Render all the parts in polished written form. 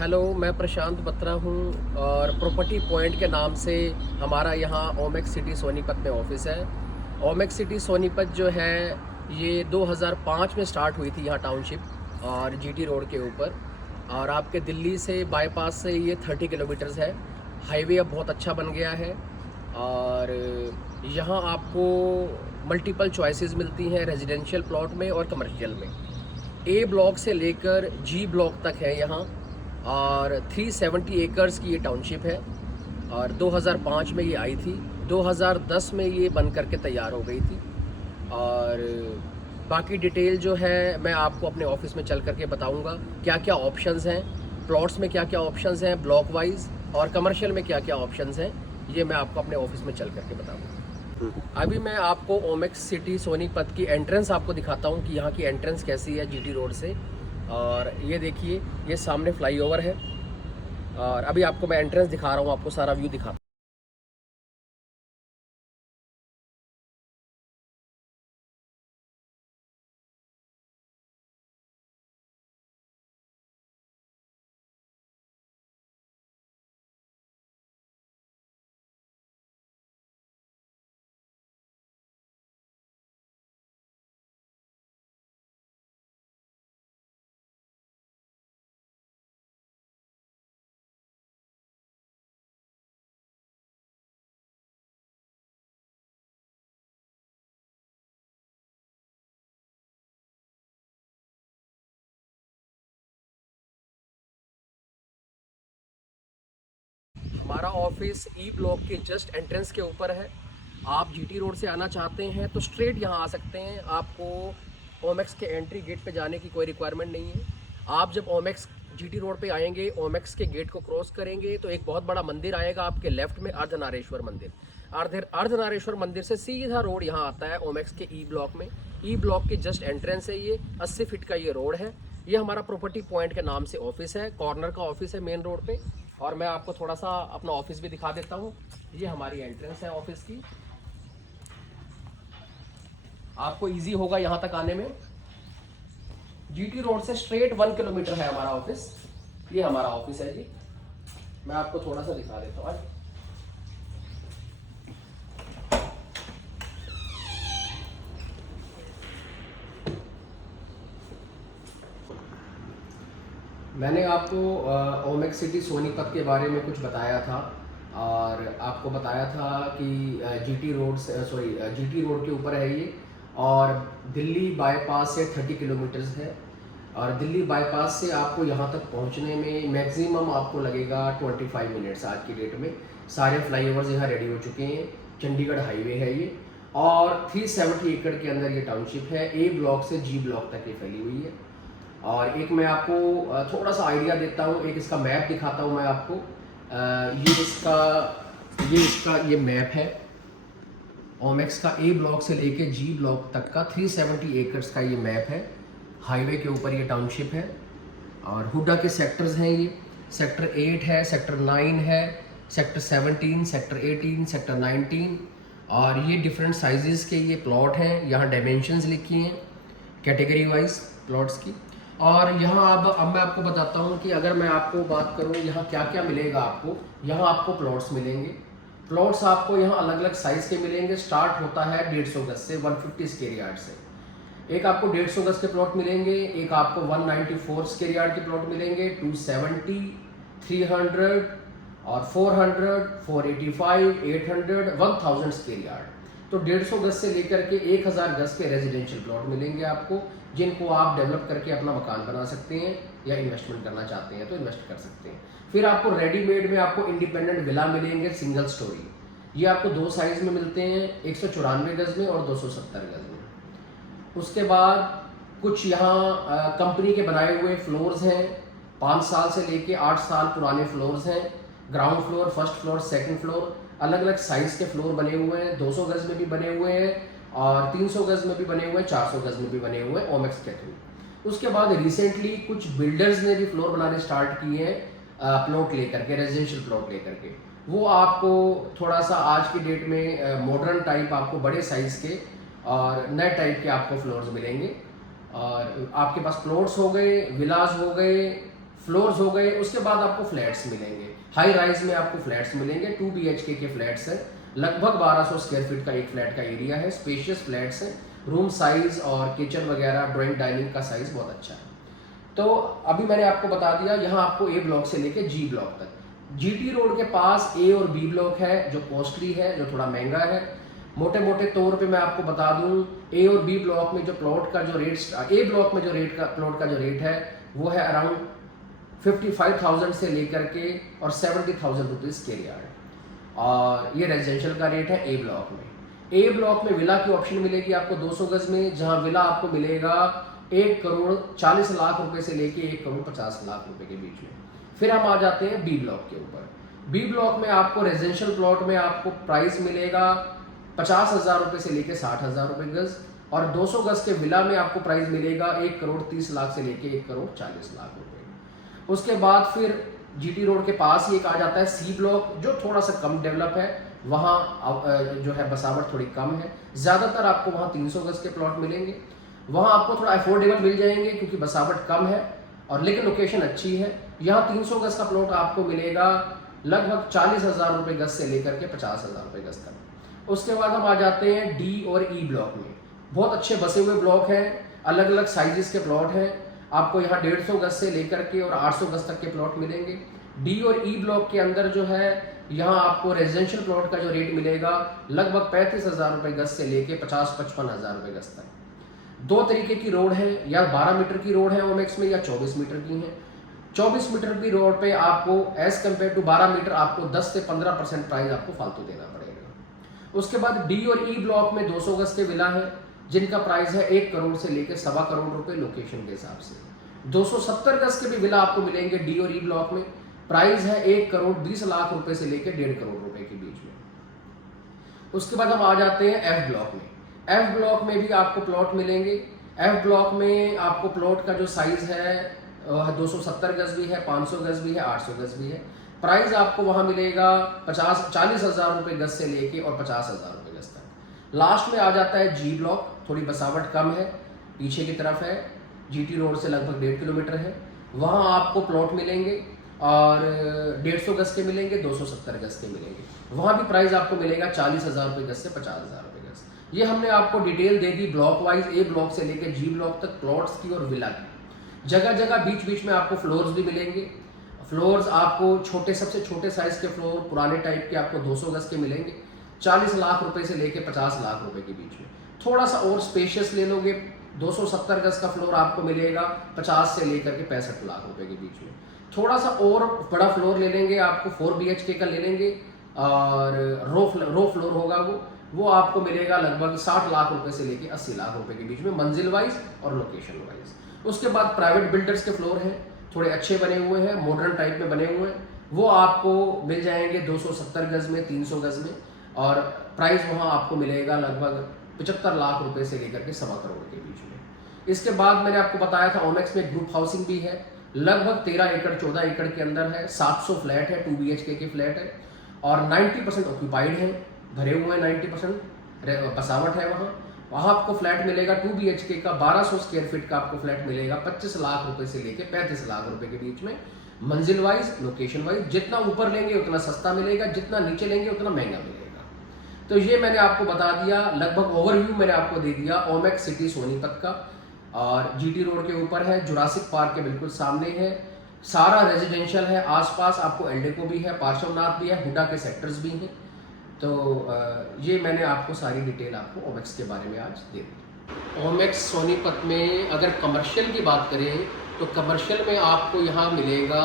Hello, मैं प्रशांत बत्रा हूँ और प्रॉपर्टी पॉइंट के नाम से हमारा यहाँ ओमेक्स सिटी सोनीपत में ऑफिस है। ओमेक्स सिटी सोनीपत जो है ये 2005 में स्टार्ट हुई थी यहाँ टाउनशिप और जीटी रोड के ऊपर। और आपके दिल्ली से बाईपास से ये 30 किलोमीटर्स है। हाईवे अब बहुत अच्छा बन गया है और यहाँ आपको मल्टीपल चॉइसेस मिलती हैं रेजिडेंशियल प्लॉट में और कमर्शियल में। ए ब्लॉक से लेकर जी ब्लॉक तक है यहाँ और 370 एकर्स की ये टाउनशिप है और 2005 में ये आई थी। 2010 में ये बन करके तैयार हो गई थी। और बाकी डिटेल जो है मैं आपको अपने ऑफिस में चल करके बताऊंगा, क्या क्या ऑप्शंस हैं, प्लॉट्स में क्या क्या ऑप्शंस हैं ब्लॉक वाइज, और कमर्शियल में क्या क्या ऑप्शंस हैं, ये मैं आपको अपने ऑफिस में चल करके बताऊंगा। अभी मैं आपको ओमेक्स सिटी सोनीपत की एंट्रेंस आपको दिखाता हूँ कि यहाँ की एंट्रेंस कैसी है जीटी रोड से। और ये देखिए, ये सामने फ्लाईओवर है और अभी आपको मैं एंट्रेंस दिखा रहा हूँ, आपको सारा व्यू दिखा। हमारा ऑफिस ई ब्लॉक के जस्ट एंट्रेंस के ऊपर है। आप जीटी रोड से आना चाहते हैं तो स्ट्रेट यहाँ आ सकते हैं। आपको ओमेक्स के एंट्री गेट पे जाने की कोई रिक्वायरमेंट नहीं है। आप जब ओमेक्स जीटी रोड पे आएंगे, ओमेक्स के गेट को क्रॉस करेंगे तो एक बहुत बड़ा मंदिर आएगा आपके लेफ्ट में, अर्धनारेश्वर मंदिर। अर्धनारेश्वर मंदिर से सीधा रोड यहाँ आता है ओमेक्स के ई ब्लॉक में। ई ब्लॉक के जस्ट एंट्रेंस है ये, 80 फीट का ये रोड है। ये हमारा प्रॉपर्टी पॉइंट के नाम से ऑफिस है, कॉर्नर का ऑफिस है मेन रोड पे। और मैं आपको थोड़ा सा अपना ऑफिस भी दिखा देता हूँ। ये हमारी एंट्रेंस है ऑफिस की, आपको इजी होगा यहाँ तक आने में। जीटी रोड से स्ट्रेट 1 किलोमीटर है हमारा ऑफिस। ये हमारा ऑफिस है जी, मैं आपको थोड़ा सा दिखा देता हूँ। मैंने आपको ओमेक्स सिटी सोनीपत के बारे में कुछ बताया था और आपको बताया था कि जीटी रोड से जीटी रोड के ऊपर है ये और दिल्ली बाईपास से 30 किलोमीटर्स है। और दिल्ली बाईपास से आपको यहाँ तक पहुँचने में मैक्सिमम आपको लगेगा 25 मिनट्स आज की डेट में। सारे फ्लाईओवर्स यहाँ रेडी हो चुके हैं, चंडीगढ़ हाईवे है ये। और 370 एकड़ के अंदर ये टाउनशिप है, ए ब्लॉक से जी ब्लॉक तक ये फैली हुई है। और एक मैं आपको थोड़ा सा आइडिया देता हूँ, एक इसका मैप दिखाता हूँ मैं आपको। ये मैप है ओमेक्स का, ए ब्लॉक से लेके जी ब्लॉक तक का 370 एकर्स का ये मैप है। हाईवे के ऊपर ये टाउनशिप है और हुडा के सेक्टर्स हैं ये। सेक्टर 8 है, सेक्टर 9 है, सेक्टर 17, सेक्टर 18, सेक्टर 19। और ये डिफरेंट साइजेस के ये प्लॉट हैं। यहाँ डायमेंशंस लिखी हैं कैटेगरी वाइज प्लॉट्स की। और यहाँ अब मैं आपको बताता हूँ कि अगर मैं आपको बात करूँ यहाँ क्या क्या मिलेगा आपको। यहाँ आपको प्लॉट्स मिलेंगे। प्लॉट्स आपको यहाँ अलग अलग साइज़ के मिलेंगे। स्टार्ट होता है 150 गज से, 150 स्क्वायर यार्ड से। एक आपको 150 गज के प्लॉट मिलेंगे, एक आपको 194 स्क्वायर यार्ड के प्लॉट मिलेंगे, 270, 300 और 400, 485, 800, 1000 स्क्वायर यार्ड। तो 150 गज से लेकर के 1000 गज के रेजिडेंशियल प्लॉट मिलेंगे आपको, जिनको आप डेवलप करके अपना मकान बना सकते हैं या इन्वेस्टमेंट करना चाहते हैं तो इन्वेस्ट कर सकते हैं। फिर आपको रेडीमेड में आपको इंडिपेंडेंट विला मिलेंगे सिंगल स्टोरी। ये आपको दो साइज में मिलते हैं, 194 गज में और 270 गज में। उसके बाद कुछ यहाँ कंपनी के बनाए हुए फ्लोर्स हैं, 5 साल से लेके 8 साल पुराने फ्लोर्स हैं। Ground floor, first floor, second floor, अलग अलग साइज के फ्लोर बने हुए हैं। 200 गज में भी बने हुए हैं और 300 गज में भी बने हुए हैं, 400 गज में भी बने हुए हैं ओमेक्स के थ्रू। उसके बाद रिसेंटली कुछ बिल्डर्स ने भी फ्लोर बनाने स्टार्ट किए हैं प्लॉट लेकर के, रेजिडेंशियल प्लॉट लेकर के। वो आपको थोड़ा सा आज की डेट में मॉडर्न टाइप आपको बड़े साइज के और नए टाइप के आपको फ्लोर्स मिलेंगे। और आपके पास प्लॉट्स हो गए, विलास हो गए, फ्लोर्स हो गए। उसके बाद आपको फ्लैट्स मिलेंगे, हाई राइज में आपको फ्लैट्स मिलेंगे। 2 BHK के फ्लैट्स हैं, लगभग 1200 स्क्वायर फीट का एक फ्लैट का एरिया है। स्पेशियस फ्लैट्स हैं, रूम साइज और किचन वगैरह ड्राइंग डाइनिंग का साइज बहुत अच्छा है। तो अभी मैंने आपको बता दिया, यहाँ आपको ए ब्लॉक से लेके जी ब्लॉक तक। GT रोड के पास ए और बी ब्लॉक है जो कॉस्टली है, जो थोड़ा महंगा है। मोटे मोटे तौर पे मैं आपको बता दूं, ए और बी ब्लॉक में जो प्लॉट का जो रेट, ए ब्लॉक में जो रेट का प्लॉट का जो रेट है वो है अराउंड 55,000 से लेकर के और 70,000 रुपीज़ स्क्वायर यार्ड। और ये रेजिडेंशियल का रेट है ए ब्लॉक में। ए ब्लॉक में विला की ऑप्शन मिलेगी आपको 200 गज में, जहां विला आपको मिलेगा 1 करोड़ 40 लाख रुपए से लेके 1 करोड़ 50 लाख रुपए के बीच में। फिर हम आ जाते हैं बी ब्लॉक के ऊपर। बी ब्लॉक में आपको रेजिडेंशियल प्लॉट में आपको प्राइस मिलेगा 50,000 रुपए से लेके 60,000 रुपए गज, और 200 गज के विला में आपको प्राइस मिलेगा 1 करोड़ 30 लाख से लेके 1 करोड़ 40 लाख रुपए। उसके बाद फिर GT रोड के पास ही एक आ जाता है सी ब्लॉक, जो थोड़ा सा कम डेवलप है। वहाँ जो है बसावट थोड़ी कम है, ज़्यादातर आपको वहाँ 300 गज के प्लॉट मिलेंगे। वहाँ आपको थोड़ा अफोर्डेबल मिल जाएंगे क्योंकि बसावट कम है और लेकिन लोकेशन अच्छी है। यहाँ 300 गज का प्लॉट आपको मिलेगा लगभग 40,000 रुपये गज से लेकर के 50,000 रुपये गज तक। उसके बाद हम आ जाते हैं डी और ई ब्लॉक में। बहुत अच्छे बसे हुए ब्लॉक हैं, अलग अलग साइजेस के प्लॉट हैं। आपको यहाँ 150 गज से लेकर के और 800 गज तक के प्लॉट मिलेंगे। डी और ई ब्लॉक के अंदर जो है यहाँ आपको रेजिडेंशियल प्लॉट का जो रेट मिलेगा लगभग 35,000 रुपये गज से लेके 50-55,000 रुपये गज तक। दो तरीके की रोड है, या 12 मीटर की रोड है ओमेक्स में, या 24 मीटर की है। 24 मीटर की रोड पे आपको एज कम्पेयर टू 12 मीटर आपको 10 से 15% प्राइस आपको फालतू देना पड़ेगा। उसके बाद डी और ई ब्लॉक में 200 गज के विला है, जिनका प्राइस है 1 करोड़ से लेकर 1.25 करोड़ रुपए लोकेशन के हिसाब से। 270 गज के भी विला आपको मिलेंगे डी और ई ब्लॉक में, प्राइस है 1 करोड़ 20 लाख रुपए से लेकर 1.5 करोड़ रुपए के बीच में। उसके बाद हम आ जाते हैं एफ ब्लॉक में। एफ ब्लॉक में भी आपको प्लॉट मिलेंगे। एफ ब्लॉक में आपको प्लॉट का जो साइज है 270 गज भी है, 500 गज भी है, 800 गज भी है। प्राइस आपको वहां मिलेगा 40,000 रुपए गज से लेके और 50,000 रुपए गज तक। लास्ट में आ जाता है जी ब्लॉक, थोड़ी बसावट कम है, पीछे की तरफ है, GT रोड से लगभग 1.5 किलोमीटर है। वहाँ आपको प्लॉट मिलेंगे और 150 गज के मिलेंगे, 270 गज के मिलेंगे। वहाँ भी प्राइस आपको मिलेगा 40,000 रुपये गज से 50,000 रुपये गज। ये हमने आपको डिटेल दे दी ब्लॉक वाइज, ए ब्लॉक से लेकर जी ब्लॉक तक प्लॉट्स की और विला की। जगह जगह बीच बीच में आपको फ्लोर्स भी मिलेंगे। फ्लोर्स आपको छोटे, सबसे छोटे साइज के फ्लोर पुराने टाइप के आपको 200 गज के मिलेंगे, 40 लाख रुपए से लेके 50 लाख रुपए के बीच में। थोड़ा सा और स्पेशियस ले लोगे, 270 गज का फ्लोर आपको मिलेगा 50 से लेकर के 65 लाख रुपए के बीच में। थोड़ा सा और बड़ा फ्लोर ले लेंगे, आपको 4 BHK का ले लेंगे और रो फ्लोर होगा वो आपको मिलेगा लगभग 60 लाख रुपए से लेके 80 लाख रुपए के बीच में, मंजिल वाइज और लोकेशन वाइज। उसके बाद प्राइवेट बिल्डर्स के फ्लोर हैं, थोड़े अच्छे बने हुए हैं, मॉडर्न टाइप में बने हुए हैं, वो आपको मिल जाएंगे 270 गज में, 300 गज में, और प्राइस वहाँ आपको मिलेगा लगभग 75 लाख रुपए से लेकर के 1.25 करोड़ के बीच में। इसके बाद मैंने आपको बताया था ओमेक्स में ग्रुप हाउसिंग भी है, लगभग 13 एकड़ 14 एकड़ के अंदर है, 700 फ्लैट है, 2 BHK के फ्लैट है और 90% ऑक्यूपाइड है, भरे हुए हैं, 90% बसावट है। वहाँ आपको फ्लैट मिलेगा 2 BHK का 1200 स्क्वायर फीट का आपको फ्लैट मिलेगा 25 लाख रुपए से लेके 35 लाख रुपए के बीच में, मंजिल वाइज, लोकेशन वाइज। जितना ऊपर लेंगे उतना सस्ता मिलेगा, जितना नीचे लेंगे उतना महंगा मिलेगा। तो ये मैंने आपको बता दिया, लगभग ओवरव्यू मैंने आपको दे दिया ओमेक्स सिटी सोनीपत का, और GT रोड के ऊपर है, जुरासिक पार्क के बिल्कुल सामने है, सारा रेजिडेंशियल है। आसपास आपको एल्डेको भी है, पार्श्वनाथ भी है, हुडा के सेक्टर्स भी हैं। तो ये मैंने आपको सारी डिटेल आपको ओमेक्स के बारे में आज दे दी। ओमेक्स सोनीपत में अगर कमर्शियल की बात करें तो कमर्शियल में आपको यहाँ मिलेगा,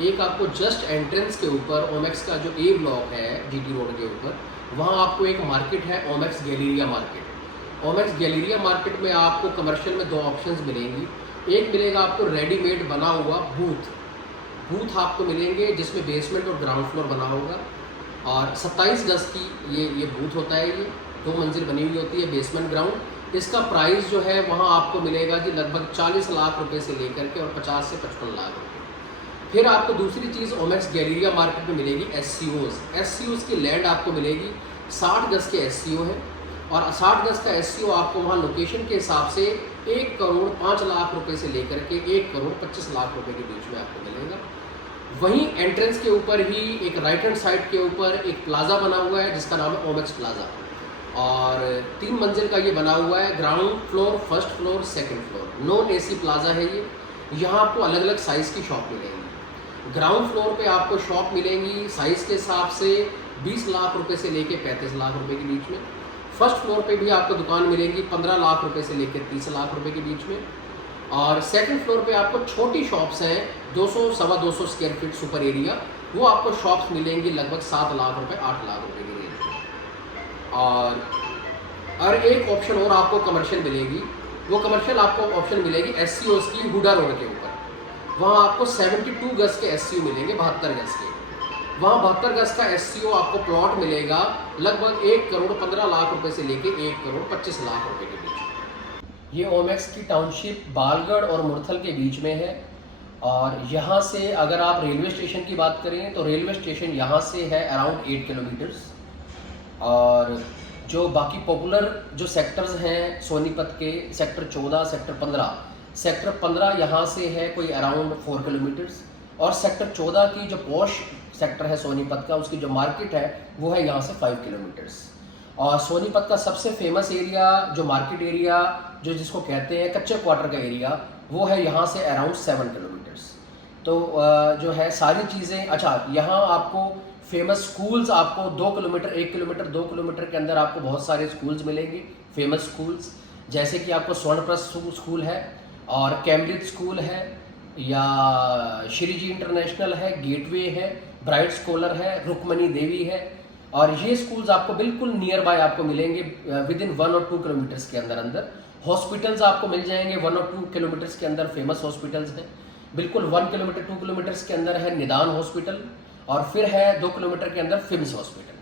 एक आपको जस्ट एंट्रेंस के ऊपर ओमेक्स का जो ए ब्लॉक है GT रोड के ऊपर, वहाँ आपको एक मार्केट है Omaxe Galleria market. Omaxe Galleria market में आपको कमर्शियल में 2 ऑप्शंस मिलेंगी। एक मिलेगा आपको रेडीमेड बना हुआ बूथ आपको मिलेंगे, जिसमें बेसमेंट और ग्राउंड फ्लोर बना होगा, और 27 गज की ये बूथ होता है। ये 2 मंजिल बनी हुई होती है, बेसमेंट ग्राउंड। इसका प्राइस जो है वहाँ आपको मिलेगा जी लगभग 40 लाख रुपए से लेकर के और 50 से 55 लाख रुपए। फिर आपको दूसरी चीज़ ओमेक्स गैलेरिया मार्केट में मिलेगी SCOs की लैंड आपको मिलेगी। 60 गज के SCO है और 60 गज का SCO आपको वहाँ लोकेशन के हिसाब से 1 करोड़ 5 लाख रुपए से लेकर के 1 करोड़ 25 लाख रुपए के बीच में आपको मिलेगा। वहीं एंट्रेंस के ऊपर ही एक राइट हैंड साइड के ऊपर एक प्लाजा बना हुआ है जिसका नाम है ओमेक्स प्लाजा, और 3 मंजिल का ये बना हुआ है। Ground floor, first floor, second floor, non AC plaza है ये। यहाँ आपको अलग अलग साइज़ की शॉप मिलेंगी। ग्राउंड फ्लोर पे आपको शॉप मिलेंगी साइज़ के हिसाब से 20 लाख रुपए से लेके 35 लाख रुपए के बीच में। फर्स्ट फ्लोर पे भी आपको दुकान मिलेंगी 15 लाख रुपए से लेकर 30 लाख रुपए के बीच में। और सेकंड फ्लोर पे आपको छोटी शॉप्स हैं 200 सवा 200 स्क्वायर फीट सुपर एरिया, वो आपको शॉप्स मिलेंगी लगभग 7 लाख रुपए 8 लाख रुपए की रेंज में। और एक ऑप्शन और आपको कमर्शियल मिलेगी, वो कमर्शियल आपको ऑप्शन मिलेगी SCOs की हुडा रोड के ऊपर। वहाँ आपको 72 गज के SCO मिलेंगे, 72 गज के। वहाँ 72 गज का SCO आपको प्लॉट मिलेगा लगभग 1 करोड़ 15 लाख रुपए से लेके 1 करोड़ 25 लाख रुपए के बीच। ये ओमेक्स की टाउनशिप बालगढ़ और मुरथल के बीच में है। और यहाँ से अगर आप रेलवे स्टेशन की बात करें तो रेलवे स्टेशन यहाँ से है अराउंड 8 किलोमीटर्स। और जो बाकी पॉपुलर जो सेक्टर्स हैं सोनीपत के, सेक्टर 14, सेक्टर 15 यहाँ से है कोई अराउंड 4 किलोमीटर्स। और सेक्टर 14 की जो पॉश सेक्टर है सोनीपत का, उसकी जो मार्केट है वो है यहाँ से 5 किलोमीटर्स। और सोनीपत का सबसे फेमस एरिया जो मार्केट एरिया जो जिसको कहते हैं कच्चे क्वार्टर का एरिया, वो है यहाँ से अराउंड 7 किलोमीटर्स। तो जो है सारी चीज़ें, अच्छा यहाँ आपको फेमस स्कूल्स आपको 2 किलोमीटर 1 किलोमीटर 2 किलोमीटर के अंदर आपको बहुत सारे स्कूल्स मिलेंगे फेमस स्कूल्स, जैसे कि आपको स्वर्णप्रस्थ स्कूल है और कैम्ब्रिज स्कूल है, या श्री जी इंटरनेशनल है, गेटवे है, ब्राइट स्कॉलर है, रुक्मणी देवी है। और ये स्कूल्स आपको बिल्कुल नियर बाय आपको मिलेंगे विद इन 1 और 2 किलोमीटर्स के अंदर अंदर। हॉस्पिटल्स आपको मिल जाएंगे 1 और 2 किलोमीटर्स के अंदर, फेमस हॉस्पिटल्स हैं। बिल्कुल 1 किलोमीटर 2 किलोमीटर्स के अंदर है निदान हॉस्पिटल, और फिर है 2 किलोमीटर के अंदर फिम्स हॉस्पिटल।